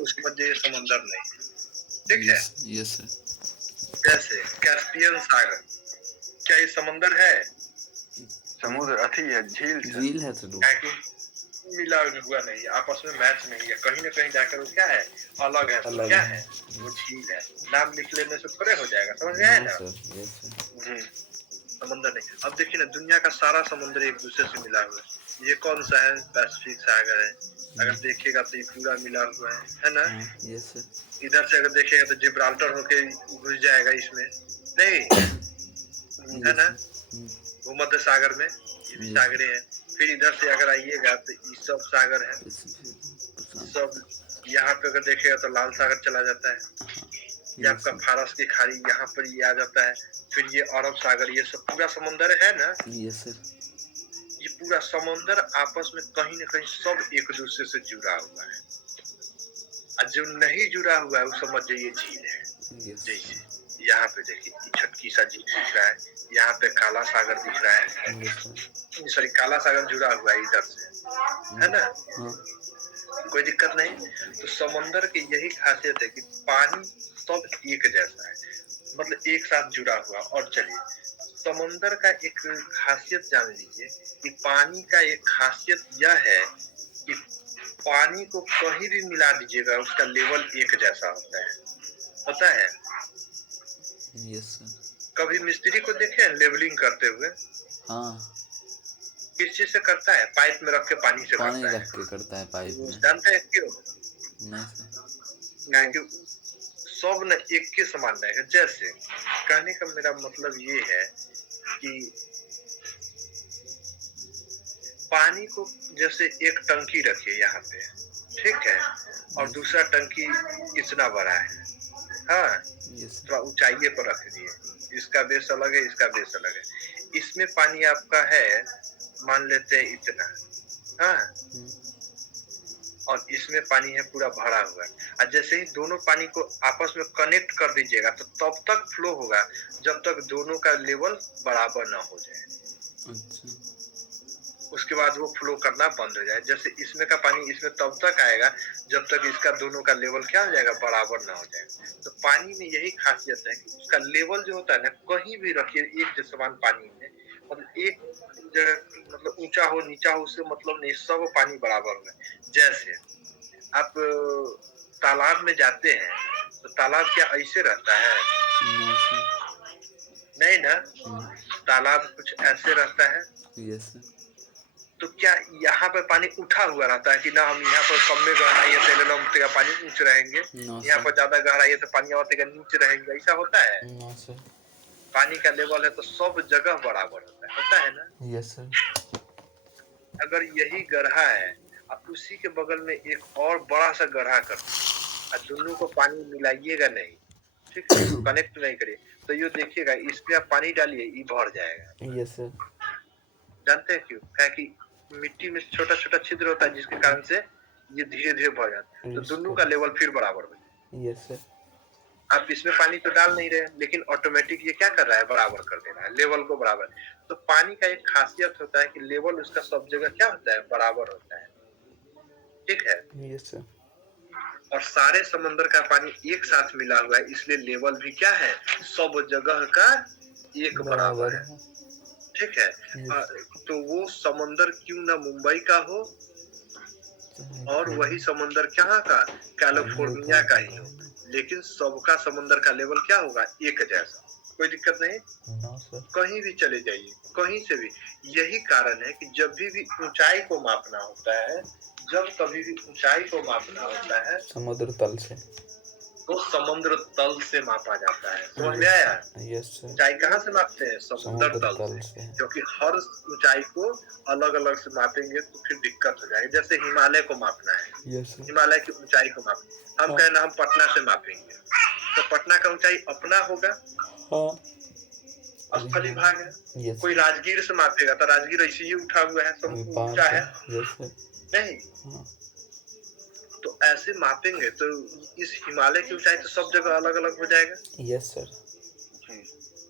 उसके मध्य समंदर नहीं, ठीक है। Yes yes sir. जैसे कैस्पियन सागर, क्या ये समंदर है? समुद्र अथी है, झील है। झील है तो क्या कि मिला हुआ नहीं, आपस में मैच नहीं है, कहीं ना कहीं जाकर वो क्या है, अलग है। तो अलग क्या है। है, वो झील है। नाम लिख लेने से थोड़े हो जाएगा, समझ में आया हाँ ना। Sir yes sir. जी, समंदर नहीं। अब देखिए ना, दुनिया का सारा समुद्र एक दूसरे से मिला हुआ है। ये कौन सा है? पैसिफिक सागर है। अगर देखिएगा तो ये पूरा मिला हुआ है ना। हाँ यस सर। इधर से अगर देखिएगा तो जिब्राल्टर होके घुस जाएगा इसमें, नहीं है यस ना। सर। भूमध्य सागर में ये भी यस सागरे है। फिर इधर से अगर आइएगा तो ये सब सागर है, सब। यहाँ पे अगर देखिएगा तो लाल सागर चला जाता है। ये आपका फारस की खाड़ी, यहाँ पर ये आ जाता है। फिर ये अरब सागर, ये सब पूरा समुद्र है ना। Yes sir. ये पूरा समुद्र आपस में कहीं न कहीं सब एक दूसरे से जुड़ा हुआ है। और जो नहीं जुड़ा हुआ है वो समझ जाइए झील है। जैसे यहाँ पे देखिए छटकी सा झील दिख रहा है, यहाँ पे काला सागर दिख रहा है। सॉरी, काला सागर जुड़ा हुआ है इधर से, है ना। कोई दिक्कत नहीं। तो समंदर की यही खासियत है कि पानी सब एक जैसा है, मतलब एक साथ जुड़ा हुआ। और चलिए, समंदर का एक खासियत जान लीजिए कि पानी का एक खासियत यह है कि पानी को कहीं भी मिला दीजिएगा उसका लेवल एक जैसा होता है, पता है। Yes sir. कभी मिस्त्री को देखे हैं लेवलिंग करते हुए? हाँ। किस चीज से करता है? पाइप में रख के पानी से पानी करता है। रख के करता है पाइप में। जानते हैं क्यों? नहीं सर। नहीं, सब न एक के समान रहेगा। जैसे कहने का मेरा मतलब ये है कि पानी को जैसे एक टंकी रखिए यहाँ पे, ठीक है, और दूसरा टंकी इतना बड़ा है, हाँ, थोड़ा ऊंचाई पर रख दिए। इसका बेस अलग है, इसका बेस अलग है। इसमें पानी आपका है, मान लेते हैं इतना, हाँ, और इसमें पानी है पूरा भरा हुआ है। और जैसे ही दोनों पानी को आपस में कनेक्ट कर दीजिएगा तो तब तक फ्लो होगा जब तक दोनों का लेवल बराबर ना हो जाए। अच्छा। उसके बाद वो फ्लो करना बंद हो जाए। जैसे इसमें का पानी इसमें तब तक आएगा जब तक इसका दोनों का लेवल क्या हो जाएगा, बराबर ना हो जाए। तो पानी में यही खासियत है कि उसका लेवल जो होता है ना, कहीं भी रखिए एक समान पानी में, मतलब एक जगह, मतलब ऊंचा हो नीचा हो उससे मतलब नहीं, सब पानी बराबर होगा। जैसे आप तालाब में जाते हैं तो तालाब क्या ऐसे रहता है? नहीं ना, तालाब कुछ ऐसे रहता है। यस। तो क्या यहाँ पे पानी उठा हुआ रहता है कि ना, हम यहाँ पर कम में गहराई है तो पानी ऊंच रहेंगे, यहाँ पर ज्यादा गहराई है तो पानी नीचे रहेंगे, ऐसा होता है? पानी का लेवल है तो सब जगह बराबर होता है ना। Yes sir. अगर यही गड्ढा है और उसी के बगल में एक और बड़ा सा गड्ढा कर और दोनों को पानी मिलाइएगा नहीं, ठीक है, कनेक्ट नहीं करिए, तो ये देखिएगा इसमें आप पानी डालिए, ये भर जाएगा। Yes sir. जानते हैं क्यों? क्या कि मिट्टी में छोटा छोटा छिद्र होता है जिसके कारण से ये धीरे धीरे भर जाता है, तो दोनों का लेवल फिर बराबर हो जाए। Yes sir. आप इसमें पानी तो डाल नहीं रहे, लेकिन ऑटोमेटिक ये क्या कर रहा है, बराबर कर दे रहा है, लेवल को बराबर। तो पानी का एक खासियत होता है कि लेवल उसका सब जगह क्या होता है, बराबर होता है, ठीक है। Yes sir. और सारे समंदर का पानी एक साथ मिला हुआ है, इसलिए लेवल भी क्या है, सब जगह का एक बराबर है, ठीक है। तो वो समंदर क्यों ना मुंबई का हो और वही समंदर कहाँ का, कैलिफोर्निया का ही हो, लेकिन सबका समंदर का लेवल क्या होगा, एक जैसा। कोई दिक्कत नहीं, कहीं भी चले जाइए, कहीं से भी। यही कारण है कि जब भी ऊंचाई को मापना होता है, जब कभी भी ऊंचाई को मापना होता है समुद्र तल से, तो समुद्र तल से मापा जाता है। समझ में आया? ऊंचाई कहाँ से मापते हैं, समुद्र तल से, क्योंकि हर ऊंचाई को अलग अलग से मापेंगे तो फिर दिक्कत हो जाएगी। जैसे हिमालय को मापना है, हिमालय की ऊंचाई को मापना, हम कहना हम पटना से मापेंगे तो पटना का ऊंचाई अपना होगा, स्थलीय भाग है। कोई राजगीर से मापेगा तो राजगीर ऐसे ही उठा हुआ है, ऊंचा है नहीं। तो ऐसे मापेंगे तो इस हिमालय की ऊंचाई तो सब जगह अलग अलग हो जाएगा। Yes sir.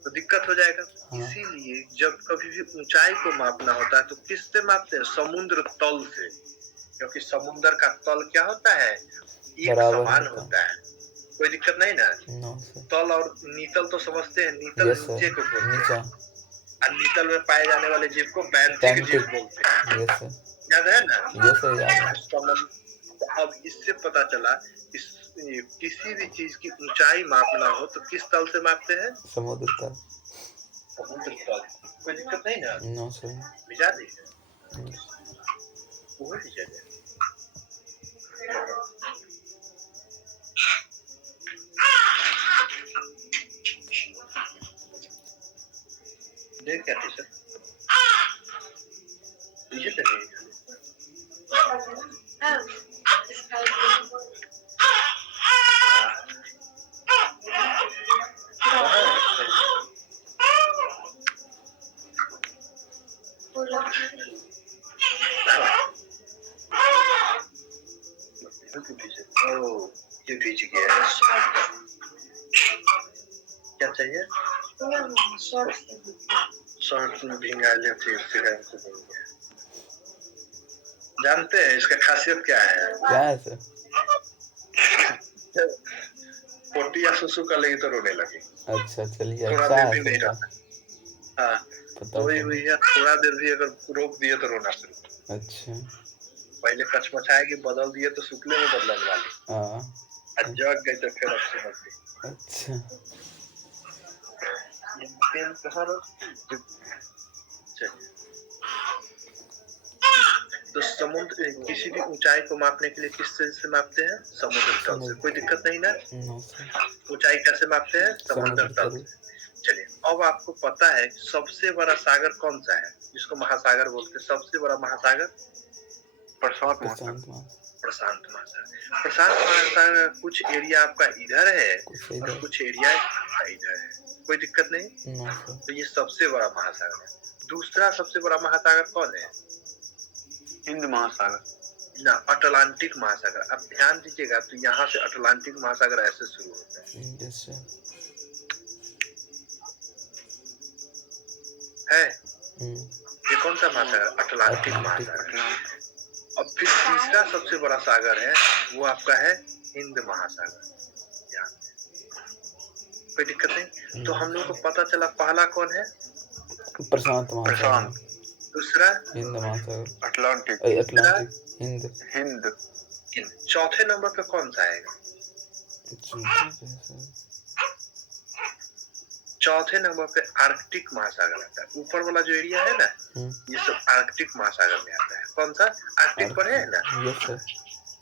तो दिक्कत हो जाएगा। इसीलिए जब कभी भी ऊंचाई को मापना होता है तो किससे मापते हैं, समुद्र तल से, क्योंकि समुद्र का तल क्या होता है, एक बराबर समान होता होता है, कोई दिक्कत नहीं ना। No sir. तल और नीतल तो समझते हैं, नीतल यस नीचे सर। को बोलते हैं नीचा। और नीतल में पाए जाने वाले जीव को बैंथिक जीव पैंटिक। बोलते हैं। Yes sir. याद है ना? यस सर याद है। अब इससे पता चला किसी भी चीज की ऊंचाई मापना हो तो किस तल से मापते हैं? समुद्र तल। समुद्र तल। कोई दिक्कत नहीं ना? No sir. भिजा दी यस। वो भिजा दे। देख क्या टीचर ये तो नहीं ये बीच गया। क्या चाहिए? शॉर्ट में भिंगा लेते जानते हैं इसका खासियत क्या है? क्या है सर? पोटी या सुसु कर लेगी तो रोने लगी। अच्छा चलिए। थोड़ा अच्छा देर है भी नहीं सर। रहता। हाँ पता वही चला। वही है, थोड़ा देर भी अगर रोक दिए तो रोना शुरू। अच्छा। पहले कचमचाएगी, बदल दिए तो शुक्ले में बदलने वाली। हाँ। जग गई तो फिर अच्छी होती। अच्छा। तो समुद्र किसी भी ऊंचाई को मापने के लिए किस से मापते हैं? समुद्र तल से। कोई दिक्कत नहीं ना? No sir. ऊंचाई कैसे मापते हैं? समुद्र तल से। चलिए अब आपको पता है सबसे बड़ा सागर कौन सा है जिसको महासागर बोलते हैं? सबसे बड़ा महासागर प्रशांत महासागर। प्रशांत महासागर। प्रशांत महासागर कुछ एरिया आपका इधर है और कुछ एरिया इधर है। कोई दिक्कत नहीं। No sir. तो ये सबसे बड़ा महासागर है। दूसरा सबसे बड़ा महासागर कौन है? हिंद महासागर ना, अटलांटिक महासागर। अब ध्यान दीजिएगा तो यहाँ से अटलांटिक महासागर ऐसे शुरू होता है। ये कौन सा महासागर? अटलांटिक महासागर। अब फिर तीसरा सबसे बड़ा सागर है वो आपका है हिंद महासागर। कोई दिक्कत नहीं। तो हम लोग को पता चला पहला कौन है? प्रशांत महासागर। दूसरा हिंद महासागर। अटलांटिक। हिंद। हिंद। चौथे नंबर पे कौन सा आएगा? चौथे नंबर पे आर्कटिक महासागर आता है। ऊपर वाला जो एरिया है ना ये सब आर्कटिक महासागर में आता है। कौन सा? आर्कटिक पढ़े है ना? Yes sir.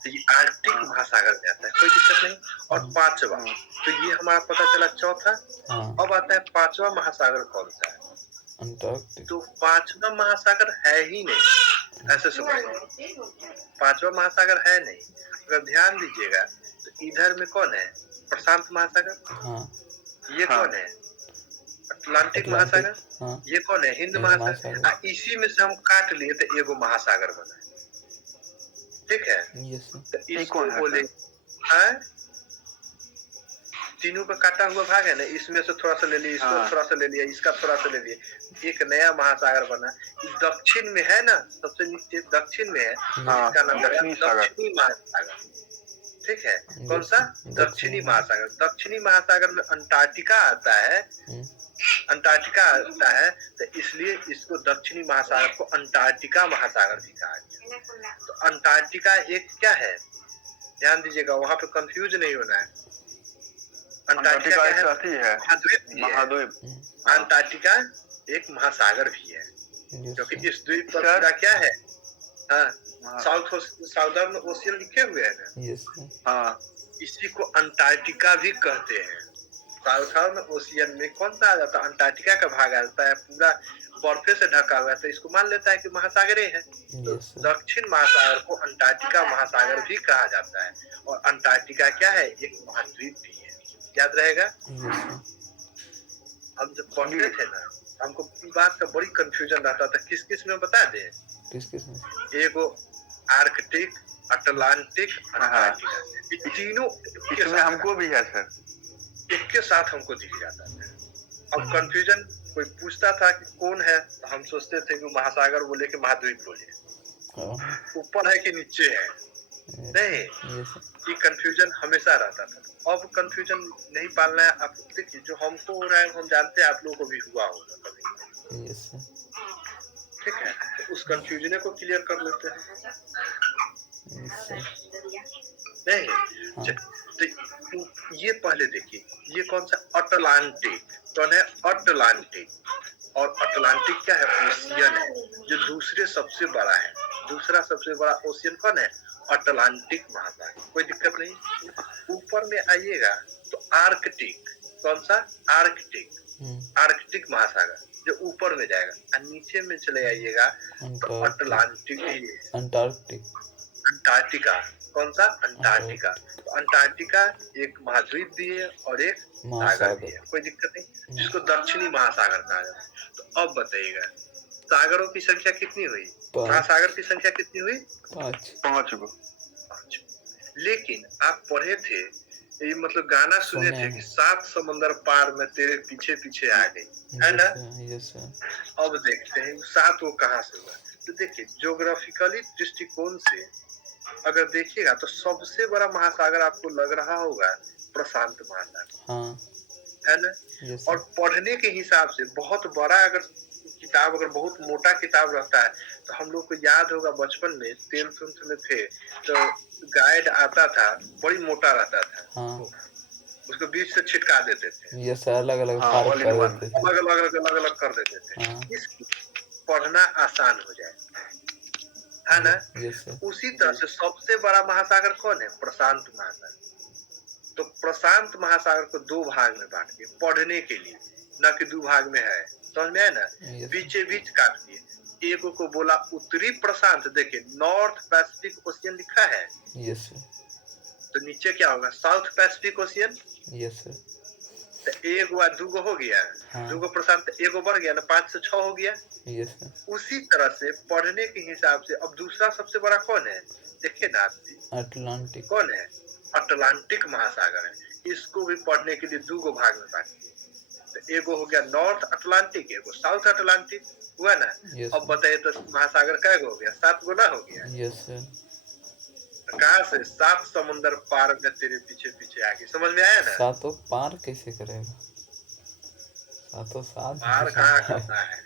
तो ये आर्कटिक महासागर में आता है। कोई दिक्कत नहीं। और पांचवा तो ये हमारा पता चला चौथा। अब आता है पांचवा महासागर कौन सा है? अंटार्कटिक। तो पांचवा महासागर है ही नहीं, ऐसे समझिए। पांचवा महासागर है नहीं। अगर ध्यान दीजिएगा तो इधर में कौन है? प्रशांत महासागर। ये कौन है? अटलांटिक महासागर। ये कौन है? हिंद महासागर। इसी में से हम काट लिए तो एगो महासागर बना। ठीक है। तो इसको बोले तीनों का काटा हुआ भाग है ना, इसमें से थोड़ा सा ले लिया, इसको थोड़ा सा ले लिया, इसका थोड़ा सा ले लिया, एक नया महासागर बना। दक्षिण में है ना, सबसे नीचे दक्षिण में है, इसका नाम दक्षिणी महासागर। ठीक है। कौन सा? दक्षिणी महासागर। दक्षिणी महासागर में अंटार्कटिका आता है। अंटार्कटिका आता है तो इसलिए इसको दक्षिणी महासागर को अंटार्कटिका महासागर भी कहा गया। तो अंटार्कटिका एक क्या है? ध्यान दीजिएगा, वहां पे कंफ्यूज नहीं होना है। अंटार्कटिका है? महाद्वीप। अंटार्कटिका एक महासागर भी है क्योंकि इस द्वीप पर पूरा क्या है? साउदर्न ओशियन लिखे हुए है ना। इसी को अंटार्कटिका भी कहते हैं। साउदर्न ओशियन में कौन सा आ जाता है? अंटार्कटिका का भाग आ जाता है, पूरा बर्फे से ढका हुआ है, तो इसको मान लेता है कि महासागर है। तो दक्षिण महासागर को अंटार्कटिका महासागर भी कहा जाता है। और अंटार्कटिका क्या है? एक महाद्वीप भी है। याद रहेगा। हम जब पढ़ते थे ना हमको बात का बड़ी कंफ्यूजन रहता था। किस किस में बता दे? किस में? एगो आर्कटिक, अटलांटिक, अंटार्कटिका, तीनों इसमें हमको भी है सर, एक के साथ हमको दिख जाता था। अब कंफ्यूजन, कोई पूछता था कि कौन है तो हम सोचते थे कि महासागर बोले कि महाद्वीप बोले, ऊपर है कि नीचे है। नहीं, यस सर। ये कंफ्यूजन हमेशा रहता था। अब कंफ्यूजन नहीं पालना है। आप देखिए जो हमको हो रहा है हम जानते हैं आप लोगों को भी हुआ होगा कभी, यस सर। ठीक है? तो उस कंफ्यूजन को क्लियर कर लेते हैं। Yes sir. नहीं, हाँ तो ये पहले देखिए, ये कौन सा अटलांटिक, कौन है अटलांटिक, और अटलांटिक क्या है, ओशियन है जो दूसरे सबसे बड़ा है। दूसरा सबसे बड़ा ओशियन कौन है, अटलांटिक महासागर। कोई दिक्कत नहीं। ऊपर में आइएगा तो आर्कटिक, कौन सा आर्कटिक, आर्कटिक महासागर जो ऊपर में जाएगा, और नीचे में चले आइएगा तो अटलांटिक, अंटार्कटिक, अंटार्कटिका, कौन सा अंटार्कटिका। तो अंटार्कटिका एक महाद्वीप भी है और एक सागर भी है, कोई दिक्कत नहीं, जिसको दक्षिणी महासागर कहा जाता है। तो अब बताइएगा सागरों की संख्या कितनी हुई, महासागर की संख्या कितनी हुई, 5 को। लेकिन आप पढ़े थे, ये मतलब गाना सुने थे कि 7 समंदर पार में तेरे पीछे पीछे आ गई, है ना? Yes sir. अब देखते हैं 7 वो कहाँ से हुआ। तो देखिए ज्योग्राफिकली दृष्टिकोण से अगर देखिएगा तो सबसे बड़ा महासागर आपको लग रहा होगा प्रशांत महासागर, हाँ है ना? और पढ़ने के हिसाब से बहुत बड़ा अगर किताब, अगर बहुत मोटा किताब रहता है तो हम लोग को याद होगा बचपन में 10th में थे तो गाइड आता था, बड़ी मोटा रहता था, हाँ उसको बीच से छिटका देते थे, ये सर अलग अलग कर देते थे, अलग अलग कर देते थे, इसकी पढ़ना आसान हो जाए, है ना? उसी तरह से सबसे बड़ा महासागर कौन है, प्रशांत महासागर। तो प्रशांत महासागर को 2 भाग में बांट दिए पढ़ने के लिए, न कि 2 भाग में है, समझ में है ना? बीचे बीच काट दिए। एक को बोला उत्तरी प्रशांत, देखिए नॉर्थ पैसिफिक ओशियन लिखा है, यस तो नीचे क्या होगा, south Pacific ocean, yes sir. तो 1 हुआ, 2 हो गया, 2 प्रशांत, 1 बढ़ गया ना, 5 से 6 हो गया। यस उसी तरह से पढ़ने के हिसाब से अब दूसरा सबसे बड़ा कौन है, देखिए ना, अटलांटिक, कौन है, अटलांटिक महासागर है। इसको भी पढ़ने के लिए 2 भाग में बांट, तो 1 हो गया नॉर्थ अटलांटिक, 1 साउथ अटलांटिक, हुआ ना? अब बताइए तो महासागर कै हो गया, 7 गुना हो गया। Yes sir. कहाँ से 7 समुंदर पार में तेरे पीछे पीछे आ गई, समझ में आया ना? 7 पार कैसे करेगा, 7 पार कहाँ करना है,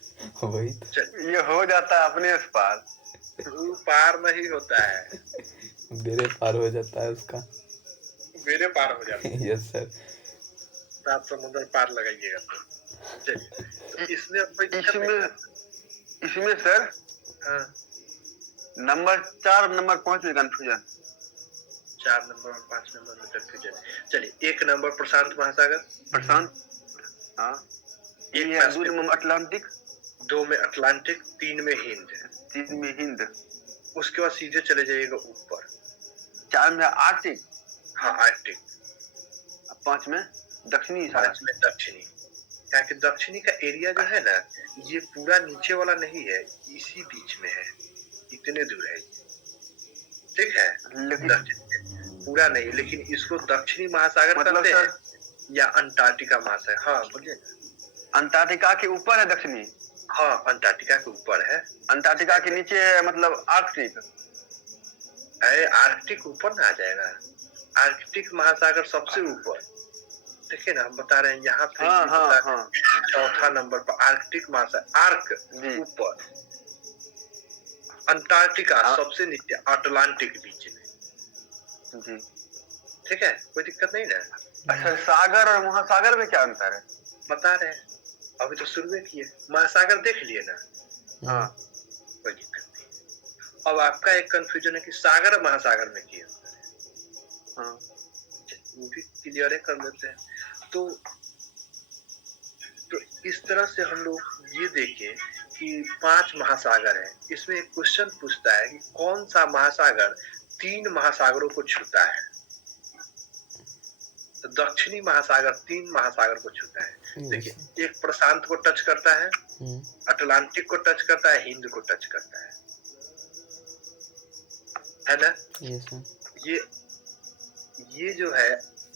वही तो ये हो जाता है अपने पार, पार नहीं होता है, मेरे पार हो जाता है उसका, मेरे पार हो जाता है। Yes sir. 7 समुंदर पार लगाइएगा। चलिए तो इसमें सर नंबर 4 नंबर 5 में कंफ्यूजन, 4 नंबर और 5 नंबर में कंफ्यूजन। चलिए 1 नंबर प्रशांत महासागर, प्रशांत, हाँ, 2 नंबर अटलांटिक, 2 में अटलांटिक, 3 में हिंद, 3 में हिंद। उसके बाद सीधे चले जाइएगा ऊपर, 4 में आर्कटिक, हाँ आर्कटिक, 5 में दक्षिणी, 5 में दक्षिणी। क्या कि दक्षिणी का एरिया जो है ना, ये पूरा नीचे वाला नहीं है, इसी बीच में है, इतने दूर है, ठीक है? पूरा नहीं, लेकिन इसको दक्षिणी महासागर कहते हैं या अंटार्कटिका महासागर। हाँ बोलिए ना। अंटार्कटिका के ऊपर है दक्षिणी, हाँ अंटार्कटिका के ऊपर है, अंटार्कटिका के नीचे है मतलब आर्कटिक। अरे आर्कटिक ऊपर ना आ जाएगा, आर्कटिक महासागर सबसे ऊपर, देखिए ना हम बता रहे हैं यहाँ पे, हाँ। 4था नंबर पर आर्कटिक महासागर, आर्क ऊपर, अंटार्कटिका सबसे नीचे, अटलांटिक बीच में जी, ठीक है, कोई दिक्कत नहीं ना? अच्छा, सागर और महासागर में क्या अंतर है, बता रहे हैं, अभी तो शुरू किए, महासागर देख लिए ना, हाँ, कोई दिक्कत नहीं। अब आपका एक कंफ्यूजन है कि सागर और महासागर में क्या अंतर है, हाँ, वो भी क्लियर कर लेते हैं। तो इस तरह से हम लोग ये देखें कि 5 महासागर है, इसमें एक क्वेश्चन पूछता है कि कौन सा महासागर 3 महासागरों को छूता है, तो दक्षिणी महासागर 3 महासागर को छूता है। देखिए एक प्रशांत को टच करता है, अटलांटिक को टच करता है, हिंद को टच करता है ना? ये जो है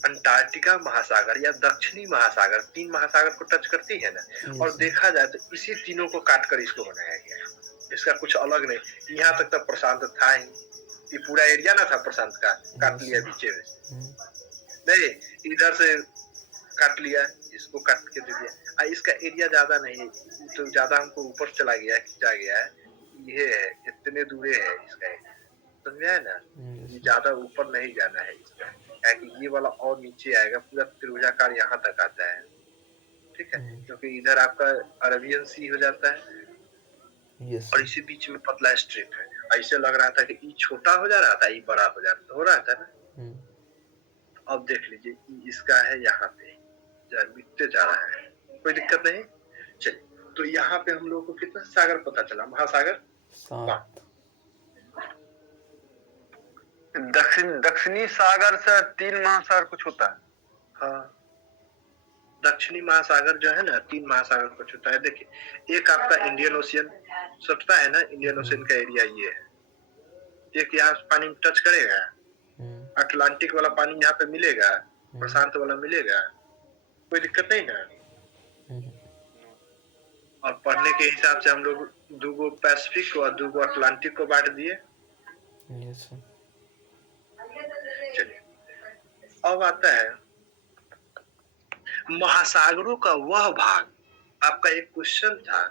अंटार्कटिका महासागर या दक्षिणी महासागर 3 महासागर को टच करती है ना, और देखा जाए तो इसी तीनों को काट कर इसको बनाया गया है, इसका कुछ अलग नहीं। यहाँ तक तो प्रशांत था ही, ये पूरा एरिया ना था प्रशांत का, काट लिया बीचे में, नहीं इधर से काट लिया, इसको काट के दे दिया। इसका एरिया ज्यादा नहीं है, तो ज्यादा हमको ऊपर चला गया, खींचा गया है, ये है इतने दूरे है इसका, समझ में आया ना, ये ज्यादा ऊपर नहीं जाना है इसका, क्योंकि ये वाला और नीचे आएगा, पूरा त्रिभुजाकार यहाँ तक आता है, ठीक है, क्योंकि इधर आपका अरेबियन सी हो जाता है और इसी बीच में पतला स्ट्रिप है। ऐसे लग रहा था कि ये छोटा हो जा रहा था, ये बड़ा हो रहा था ना। अब देख लीजिए इसका है यहाँ पे मिटते जा रहा है, कोई दिक्कत नहीं। चलिए तो यहाँ पे हम लोगों को कितना सागर पता चला, महासागर 7। दक्षिणी सागर से 3 महासागर कुछ होता है। हाँ, दक्षिणी महासागर जो है ना 3 महासागर कुछ होता है। देखिए एक आपका इंडियन ओशियन सटता है ना, इंडियन ओशियन का एरिया ये है, एक यहाँ पानी में टच करेगा, अटलांटिक वाला पानी यहाँ पे मिलेगा, प्रशांत वाला मिलेगा, कोई दिक्कत नहीं ना। और पढ़ने के हिसाब से हम लोग 2 पैसिफिक और 2 अटलांटिक को बांट दिए। चलिए अब आता है महासागरों का वह भाग। आपका एक क्वेश्चन था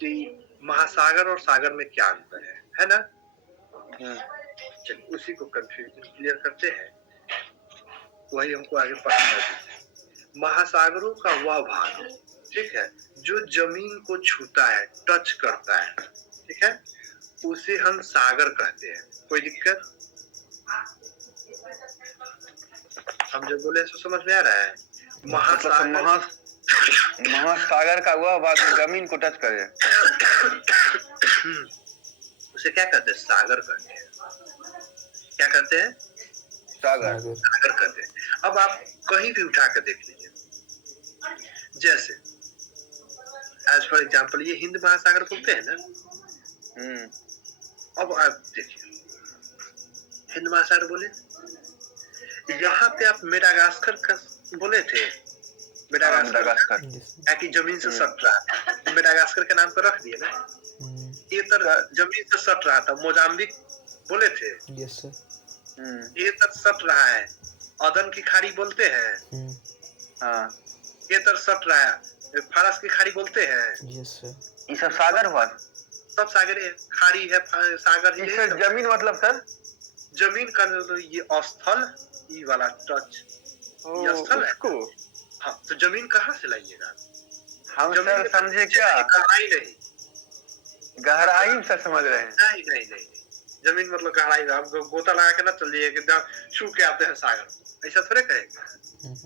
कि महासागर और सागर में क्या अंतर है ना। चलिए उसी को कंफ्यूजन क्लियर करते हैं, वही हमको आगे पढ़ना है। महासागरों का वह भाग, ठीक है, जो जमीन को छूता है, टच करता है, ठीक है, उसे हम सागर कहते हैं। कोई दिक्कत? हम जो बोले सो समझ में आ रहा है? महासागर का वह भाग जमीन को टच करे उसे क्या कहते हैं? सागर कहते हैं। क्या कहते हैं? सागर कहते हैं। अब आप कहीं भी उठा कर देख लीजिए, जैसे एज फॉर एग्जाम्पल ये हिंद महासागर बोलते हैं ना। अब आप देखिए हिंद महासागर बोले, यहाँ पे आप मेडागास्कर का बोले थे, मेडागास्कर कि जमीन से सट रहा, मेडागास्कर के नाम पर रख दिए ना। ये तर जमीन से सट रहा था, मोजाम्बिक बोले थे, ये तर सट रहा है, अदन की खाड़ी बोलते हैं, ये तर सट रहा है, फारस की खाड़ी बोलते हैं। ये सब सागर हुआ, सब सागर है, खाड़ी है, सागर ही है। जमीन मतलब सर, जमीन का तो ये स्थल, ये वाला टच, ये स्थल है। हाँ, तो जमीन कहाँ से लाइएगा? हम सर समझे क्या? गहराई नहीं, गहराई से समझ रहे हैं। नहीं नहीं नहीं, जमीन मतलब गहराई। आप गोता लगा के ना चल जाइए कि छू के आते हैं सागर, ऐसा थोड़े कहेगा।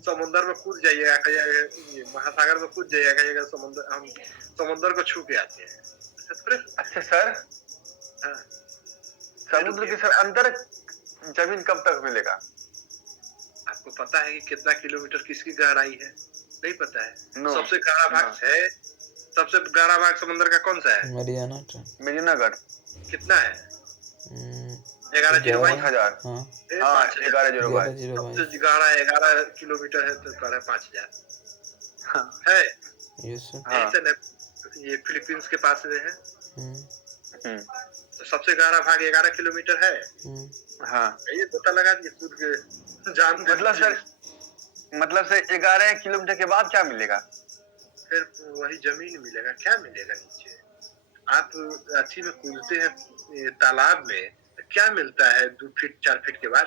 समुद्र में कूद जाइएगा, कहिएगा महासागर में कूद जाइएगा, कहिएगा समुद्र, हम समुद्र को छू के आते हैं, ऐसा थोड़े। अच्छा सर, हाँ, समुद्र के सर अंदर जमीन कब तक मिलेगा? आपको पता है कि कितना किलोमीटर किसकी गहराई है? नहीं पता है। सबसे गहरा भाग है, सबसे गहरा भाग समुद्र का कौन सा है? मरीना गढ़। कितना है? 11,022 हजार। 11,022 सबसे गहरा 11 किलोमीटर है, तो कह रहे 5,000 है। ये फिलीपींस के पास में है, तो सबसे गहरा भाग 11 किलोमीटर है। हाँ, ये पता लगा दिए कूद के जान। मतलब सर 11 किलोमीटर के बाद क्या मिलेगा? फिर वही जमीन मिलेगा। क्या मिलेगा नीचे? आप अच्छी में कूदते हैं तालाब में, तो क्या मिलता है? 2 फीट 4 फीट के बाद,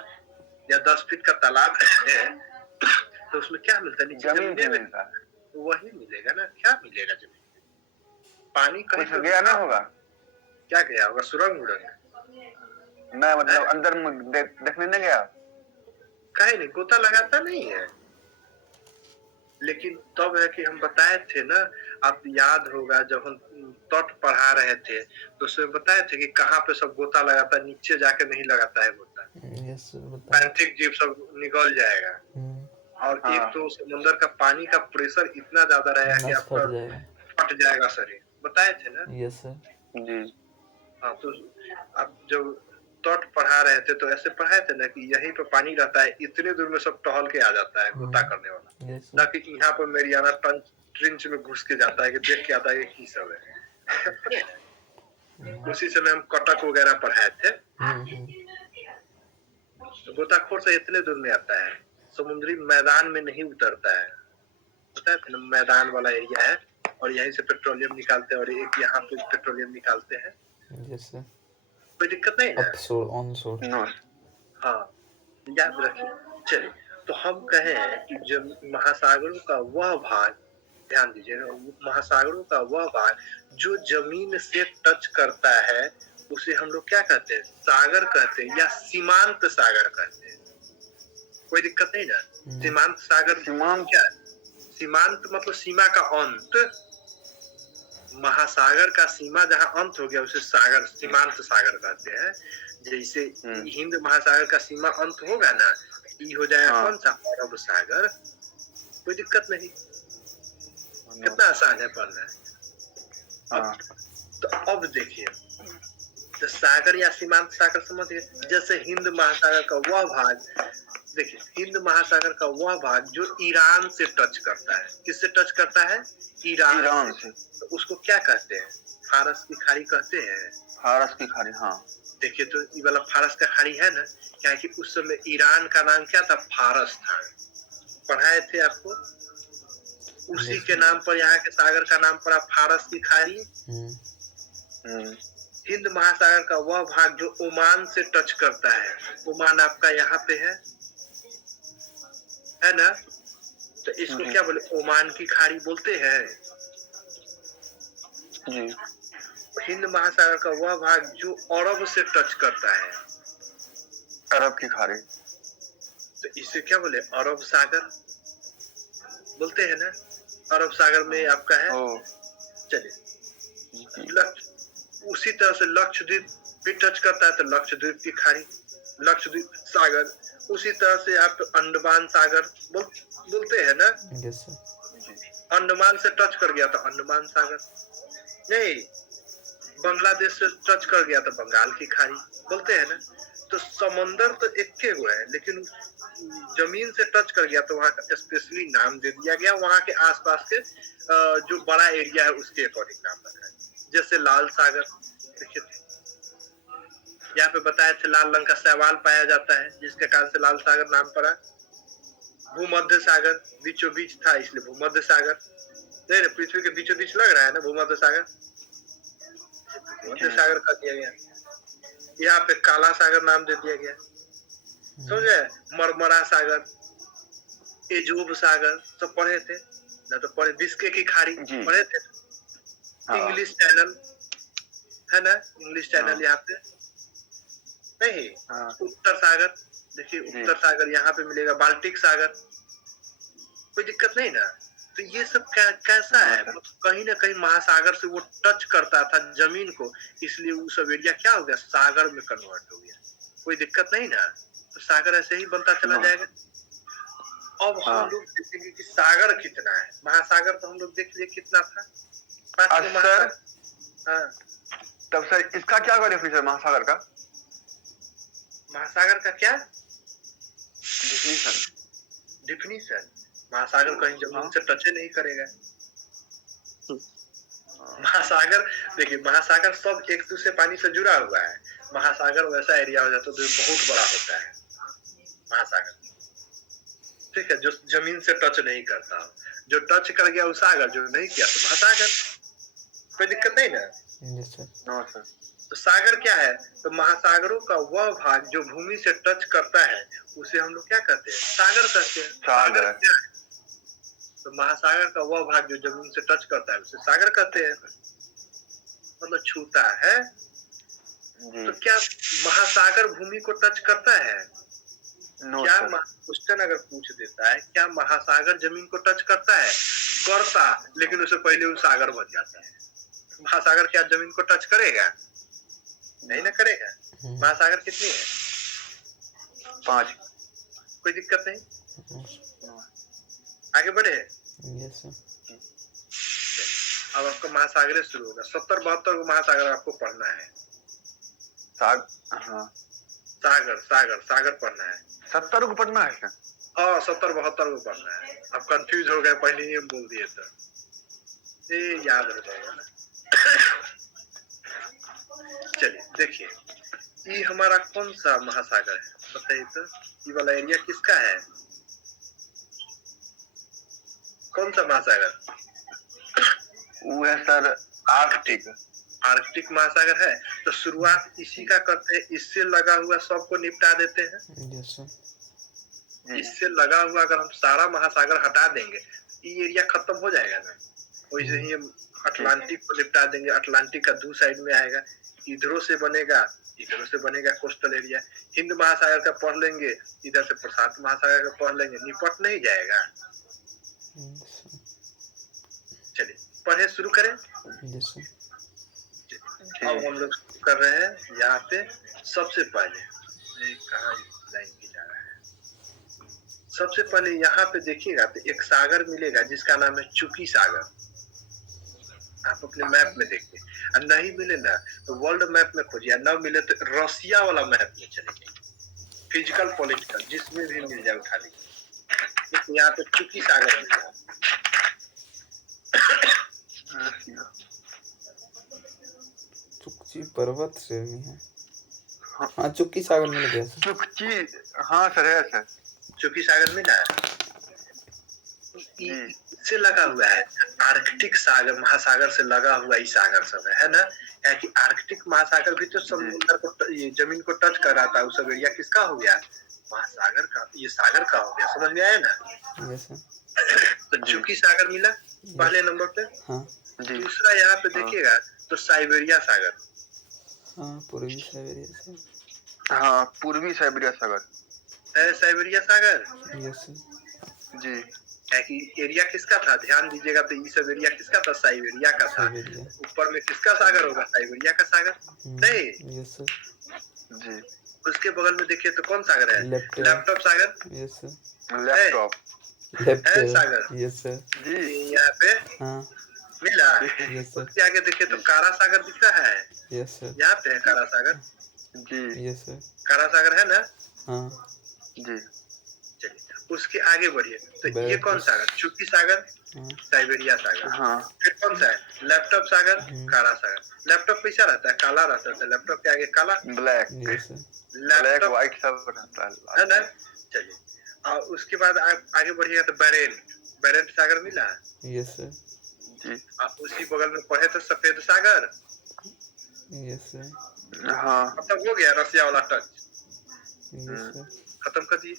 या 10 फीट का तालाब है तो उसमें क्या मिलता है? नीचे जमीन मिलता है, वही मिलेगा ना। क्या मिलेगा जमीन? पानी कहीं तो गया ना होगा। क्या गया होगा? सुरंग उड़ंग नहीं, मतलब अंदर देखने नहीं गया। कहीं नहीं, गोता लगाता नहीं है। लेकिन तब है कि हम बताए थे ना, आप याद होगा जब हम तट पढ़ा रहे थे तो उसमें बताए थे कि कहाँ पे सब गोता लगाता है, नीचे जाके नहीं लगाता है गोता। पैंथिक जीव सब निकल जाएगा। और एक तो समुद्र का पानी का प्रेशर इतना ज्यादा रहेगा कि आपका फट जाएगा शरीर। बताए थे ना? यस सर जी। हाँ, तो आप जब तट पढ़ा रहे थे तो ऐसे पढ़ाए थे ना कि यहीं पे पानी रहता है, इतने दूर में सब टहल के आ जाता है गोता करने वाला, ना कि यहाँ पर मेरियाना ट्रेंच में घुस के जाता है कि देख के आता है कि सब है। उसी समय हम कटक वगैरह पढ़ाए थे। तो गोताखोर से इतने दूर में आता है, समुद्री मैदान में नहीं उतरता है। पता है ना, मैदान वाला एरिया है और यहीं से पेट्रोलियम निकालते हैं और एक यहाँ पे पेट्रोलियम निकालते हैं। जैसे कोई दिक्कत नहीं ना। Offshore onshore. नो हाँ, याद रखिए। चलिए, तो हम कहें कि जब महासागरों का वह भाग, ध्यान दीजिएगा, महासागरों का वह भाग जो जमीन से टच करता है उसे हम लोग क्या कहते हैं? सागर कहते हैं या सीमांत सागर कहते हैं। कोई दिक्कत नहीं ना। सीमांत सागर सीमांत क्या है? सीमांत मतलब सीमा का अंत। महासागर का सीमा जहाँ अंत हो गया उसे सागर, सीमांत सागर कहते हैं। जैसे हिंद महासागर का सीमा अंत होगा ना, ये हो जाएगा कौन सा? अरब सागर। कोई दिक्कत नहीं, कितना आसान है पढ़ना। तो अब देखिए, तो सागर या सीमांत सागर समझिए। जैसे हिंद महासागर का वह भाग, देखिए हिंद महासागर का वह भाग जो ईरान से टच करता है। किससे टच करता है? ईरान से। तो उसको क्या कहते हैं? फारस की खाड़ी कहते हैं। फारस की खाड़ी, हाँ। देखिए, तो ये वाला फारस का खाड़ी है ना, क्या कि उस समय ईरान का नाम क्या था? फारस था। पढ़ाए थे आपको। उसी के नाम पर यहाँ के सागर का नाम पड़ा फारस की खाड़ी। हिंद महासागर का वह भाग जो ओमान से टच करता है, ओमान आपका यहाँ पे है ना, तो इसको क्या बोले? ओमान की खाड़ी बोलते हैं। हिंद महासागर का वह भाग जो अरब से टच करता है, अरब की खाड़ी, तो इसे क्या बोले? अरब सागर बोलते हैं ना। अरब सागर में आपका है। चलिए, उसी तरह से लक्षद्वीप भी टच करता है, तो लक्षद्वीप की खाड़ी, लक्षद्वीप सागर। उसी तरह से आप अंडमान सागर बोलते हैं ना। अंडमान से टच कर गया तो अंडमान सागर। नहीं, बांग्लादेश से टच कर गया तो बंगाल की खाड़ी बोलते हैं ना। तो समंदर तो एक के हुआ है, लेकिन जमीन से टच कर गया तो वहाँ का स्पेशली नाम दे दिया गया। वहाँ के आसपास के जो बड़ा एरिया है उसके अकॉर्डिंग नाम रखा है। जैसे लाल सागर, देखिए यहाँ पे बताया थे लाल रंग का शैवाल पाया जाता है, जिसके कारण से लाल सागर नाम पड़ा। भूमध्य सागर बीचों बीच था, इसलिए भूमध्य सागर। नहीं, पृथ्वी के बीचों बीच लग रहा है ना भूमध्य सागर, भूमध्य सागर कर दिया गया। यहाँ पे काला सागर नाम दे दिया गया, समझे? मरमरा सागर, एजोब सागर, सब पढ़े थे ना? तो पढ़े। बिस्के की खाड़ी पढ़े थे। इंग्लिश चैनल है ना, इंग्लिश चैनल यहाँ पे नहीं। उत्तर सागर, देखिए उत्तर सागर यहाँ पे मिलेगा। बाल्टिक सागर, कोई दिक्कत नहीं ना। तो ये सब कैसा है? मतलब कहीं ना कहीं महासागर से वो टच करता था जमीन को, इसलिए वो सब एरिया क्या हो गया? सागर में कन्वर्ट हो गया। कोई दिक्कत नहीं ना। तो सागर ऐसे ही बनता चला जाएगा। अब हम लोग देखेंगे कि सागर कितना है। महासागर तो हम लोग देख लिए कितना था, 5 महासागर। हाँ, तब सर इसका क्या डेफिनेशन महासागर का? महासागर का क्या डिफिनीशन? महासागर कहीं जमीन से टच नहीं करेगा। महासागर, देखिए महासागर सब एक दूसरे पानी से जुड़ा हुआ है। महासागर वैसा एरिया हो जाता है जो बहुत बड़ा होता है महासागर, ठीक है, जो जमीन से टच नहीं करता। जो टच कर गया वो सागर, जो नहीं किया तो महासागर। कोई दिक्कत नहीं ना। तो सागर क्या है? तो महासागरों का वह भाग जो भूमि से टच करता है उसे हम लोग क्या कहते हैं? सागर कहते हैं। सागर क्या है? तो महासागर का वह भाग जो जमीन से टच करता है उसे सागर कहते हैं, मतलब छूता है। तो क्या महासागर भूमि को टच करता है? क्या क्वेश्चन अगर पूछ देता है क्या महासागर जमीन को टच करता है? करता, लेकिन उससे पहले वो सागर बन जाता है। महासागर क्या जमीन को टच करेगा? नहीं ना करेगा। महासागर कितनी है? 5। कोई दिक्कत नहीं, आगे बढ़े। अब आपका महासागर शुरू होगा। 70-72 को महासागर आपको पढ़ना है। सागर सागर सागर पढ़ना है। 70 को पढ़ना है क्या? हाँ, 70-72 को पढ़ना है। आप कंफ्यूज हो गए, पहले ही हम बोल दिए तो ये याद हो जाएगा ना। चलिए देखिए, ये हमारा कौन सा महासागर है? बताइए तो, ये वाला एरिया किसका है? कौन सा महासागर? वो है सर आर्कटिक। आर्कटिक महासागर है। तो शुरुआत इसी का करते हैं, इससे लगा हुआ सबको निपटा देते हैं। Yes sir. इससे लगा हुआ अगर हम सारा महासागर हटा देंगे, ये एरिया खत्म हो जाएगा ना। वैसे ही हम अटलांटिक को निपटा देंगे, अटलांटिक का दो साइड में आएगा, इधरों से बनेगा कोस्टल एरिया। हिंद महासागर का पढ़ लेंगे, इधर से प्रशांत महासागर का पढ़ लेंगे, निपट नहीं जाएगा। चलिए पढ़े शुरू करें। Yes sir. अब हम लोग कर रहे हैं यहाँ पे। सबसे पहले कहाँ लाइन की जा रहा है? सबसे पहले यहाँ पे देखिएगा तो एक सागर मिलेगा जिसका नाम है चुकी सागर। आप अपने मैप में देखिए, और नहीं मिले ना तो वर्ल्ड मैप में खोजिए, न मिले तो रसिया वाला मैप में चले जाइए, फिजिकल पॉलिटिकल जिसमें भी मिल जाए उठा लीजिए। यहाँ पे चुकी सागर मिलेगा। चुक्ची पर्वत श्रेणी है। हाँ चुक्की सागर मिल गया सर। चुक्ची, हाँ सर है सर। चुकी सागर मिला है। इससे लगा हुआ है आर्कटिक सागर, महासागर से लगा हुआ ये सागर सब है ना। है कि आर्कटिक महासागर भी तो समुद्र को, ये जमीन को टच कर रहा था। उस सब एरिया किसका हो गया? महासागर का। ये सागर का हो गया, समझ में आया ना। Yes sir. तो चुकी सागर मिला पहले नंबर पे। हाँ दूसरा यहाँ पे देखिएगा तो साइबेरिया सागर। हाँ पूर्वी साइबेरिया सागर। हाँ पूर्वी साइबेरिया सागर है साइबेरिया सागर। Yes sir. जी। है कि एरिया किसका था? ध्यान दीजिएगा तो ये सब एरिया किसका था? साइबेरिया का था। साइबेरिया। ऊपर में किसका सागर होगा? साइबेरिया का सागर नहीं। Yes sir. जी। उसके बगल में देखिए तो कौन सागर है? लैपटॉप। लैपटॉप सागर। Yes sir. लैपटॉप है सागर। Yes sir. जी। यहाँ पे हाँ मिला। Yes sir. उसके आगे देखिए तो कारा सागर दिख रहा है। Yes sir. यहाँ पे है कारा सागर। जी। Yes sir. कारा सागर है ना। जी। चलिए उसके आगे बढ़िए तो ये कौन सागर? चुकी सागर, साइबेरिया सागर। हाँ। फिर कौन सा है? लैपटॉप सागर, कारा सागर। लैपटॉप कैसा रहता है? काला रहता है। लैपटॉप के आगे काला, ब्लैक। ब्लैक व्हाइट सब रहता है ना। चलिए और उसके बाद आगे बढ़िएगा तो बैरेन सागर मिला। Yes sir. जी। आप उसी बगल में पढ़े तो सफेद सागर। Yes sir. हाँ खत्म हो गया रसिया वाला टच, यस सर। खत्म कर दिए।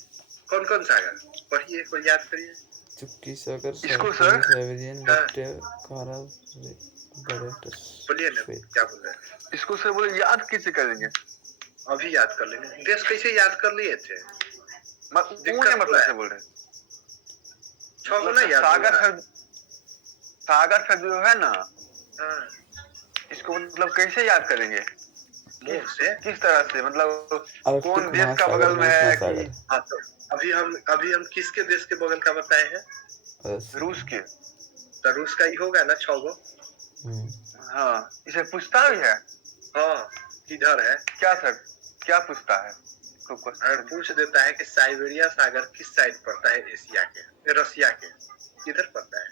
कौन कौन सागर पढ़िए, कोई याद करिए। चुक्की सागर, इसको सर साइबेरियन, लैपटॉप, कारा, बोलिए ना क्या बोल रहे हैं? इसको सर बोले याद कैसे करेंगे? अभी याद कर लेंगे। देश कैसे याद कर लिए थे? मतलब से बोल रहे सागर से जो है ना, इसको मतलब कैसे याद करेंगे? किस तरह से मतलब कौन देश का बगल में है कि? हाँ तो अभी हम किसके देश के बगल का बताए हैं? रूस के। तो रूस का ही होगा ना 6 गो। हाँ इसे पूछता भी है। हाँ किधर है? क्या सर क्या पूछता है? और पूछ देता है कि साइबेरिया सागर किस साइड पड़ता है? एशिया के, रसिया के किधर पड़ता है?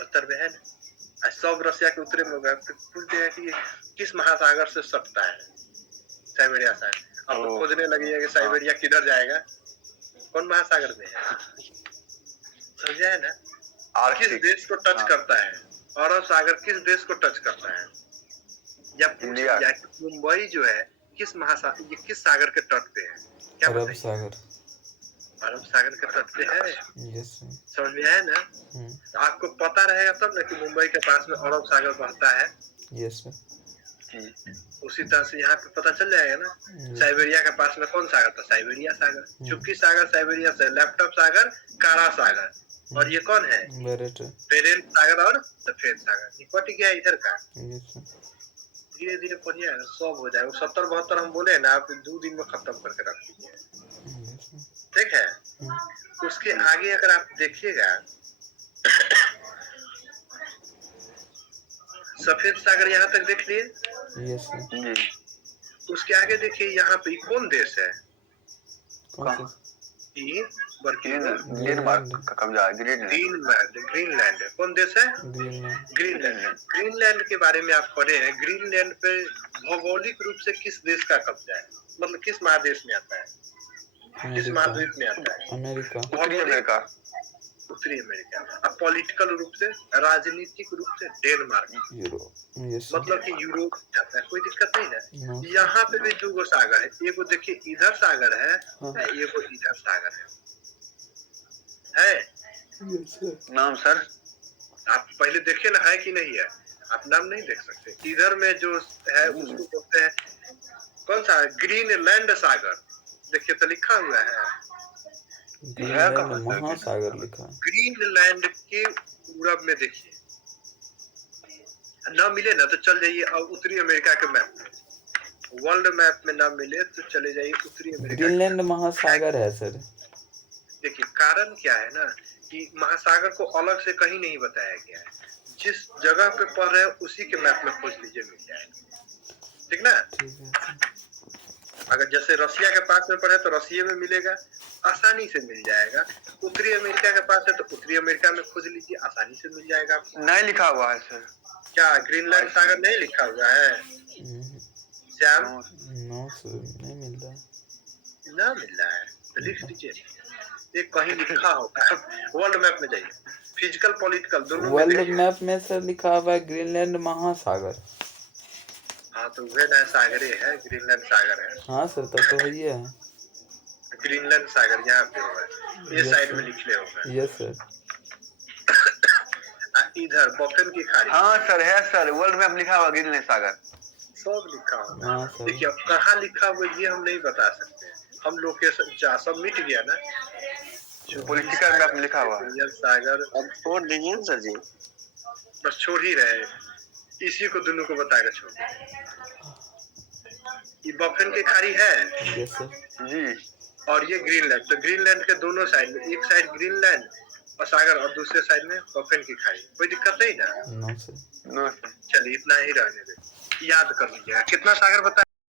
उत्तर में है ना। सब रसिया के उत्तरी में होगा। तो पूछ देगा कि किस महासागर से सटता है साइबेरिया सागर। अब तो खोजने लगी कि साइबेरिया किधर जाएगा, कौन महासागर में है। समझा है ना। किस देश को टच करता है? अरब सागर किस देश को टच करता है? या मुंबई जो है किस महासागर, ये किस सागर के तट पे है? क्या अरब सागर। अरब सागर के तट पे है। यस समझ में आया ना। तो आपको पता रहेगा तब ना कि मुंबई के पास में अरब सागर बहता है। Yes sir. उसी तरह से यहाँ पे पता चल जाएगा ना। साइबेरिया के पास में कौन सागर था? साइबेरिया सागर। चुकी सागर साइबेरिया से, लैपटॉप सागर, कारा सागर, और ये कौन है? बेरेन सागर और सफेद सागर। निपट गया इधर का। धीरे धीरे पढ़िए सब हो जाएगा। 70-72 हम बोले ना, आप 2 दिन में खत्म करके रख दीजिए। ठीक है। उसके आगे अगर आप देखिएगा सफेद सागर यहाँ तक देख लिए। Yes sir. उसके आगे देखिए यहाँ पे कौन देश है? की बर्की डेनमार्क का कब्जा है, ग्रीनलैंड। ग्रीनलैंड कौन देश है? ग्रीनलैंड। ग्रीनलैंड। ग्रीनलैंड के बारे में आप पढ़े हैं? ग्रीनलैंड पे भौगोलिक रूप से किस देश का कब्जा है, मतलब किस महादेश में आता है, किस महाद्वीप में आता है? अमेरिका। उत्तरी अमेरिका। उत्तरी अमेरिका। अब पॉलिटिकल रूप से, राजनीतिक रूप से डेनमार्क, यूरोप। यस मतलब कि यूरोप जाता है, कोई दिक्कत नहीं नो। है। यहाँ पे भी दो सागर है, एगो देखिए इधर सागर है, हाँ। एगो इधर सागर है। Yes sir. नाम सर आप पहले देखे ना, है कि नहीं है? आप नाम नहीं देख सकते। इधर में जो है उसको बोलते हैं कौन सा? ग्रीनलैंड सागर। देखिए तो लिखा हुआ है ग्रीनलैंड महासागर लिखा है। ग्रीनलैंड के पूरब में देखिए, ना मिले ना तो चल जाइए अब उत्तरी अमेरिका के मैप में, वर्ल्ड मैप में ना मिले तो चले जाइए उत्तरी अमेरिका। ग्रीनलैंड महासागर है सर। देखिए कारण क्या है ना कि महासागर को अलग से कहीं नहीं बताया गया है, जिस जगह पे पढ़ रहे हैं उसी के मैप में खोज लीजिए, मिल जाएगा। ठीक ना? ठीक है। अगर जैसे रसिया के पास में पढ़े तो रसिया में मिलेगा, आसानी से मिल जाएगा। उत्तरी अमेरिका के पास है तो उत्तरी अमेरिका में खोज लीजिए, आसानी से मिल जाएगा आपको। नहीं लिखा हुआ है सर। क्या ग्रीनलैंड सागर नहीं लिखा हुआ है श्याम? नो सर, नहीं मिल रहा है। ना मिल रहा है तो लिख दीजिए, ये कहीं लिखा होगा। वर्ल्ड मैप में जाइए, फिजिकल पॉलिटिकल दोनों में वर्ल्ड देखिए। मैप में सर लिखा हुआ है ग्रीनलैंड महासागर। हाँ तो वह ना सागरे है, ग्रीनलैंड सागर है। हाँ सर, तब तो वही है। ग्रीनलैंड सागर यहाँ पे होगा, ये Yes, साइड sir. में लिखले होगा। Yes sir. इधर बफेन की खाड़ी हाँ सर है सर, वर्ल्ड मैप लिखा हुआ ग्रीनलैंड सागर। सब लिखा होगा। हाँ सर। देखिए अब कहाँ लिखा हुआ ये हम नहीं बता सकते, हम लोकेशन सब मिट गया ना। पॉलिटिकल मैप में लिखा हुआ है। ग्रीनलैंड सागर अब छोड़ दीजिए ना सर जी। बस छोड़ ही रहे, इसी को दोनों को बता के छोड़। ये बफेन की खाड़ी है यस सर। जी। और ये ग्रीनलैंड, तो ग्रीनलैंड के दोनों साइड में, एक साइड ग्रीनलैंड और सागर और दूसरे साइड में बफेन की खाड़ी, कोई दिक्कत नहीं ना? No sir. No sir. चलिए इतना ही रहने दे, याद कर लीजिएगा। कितना सागर बता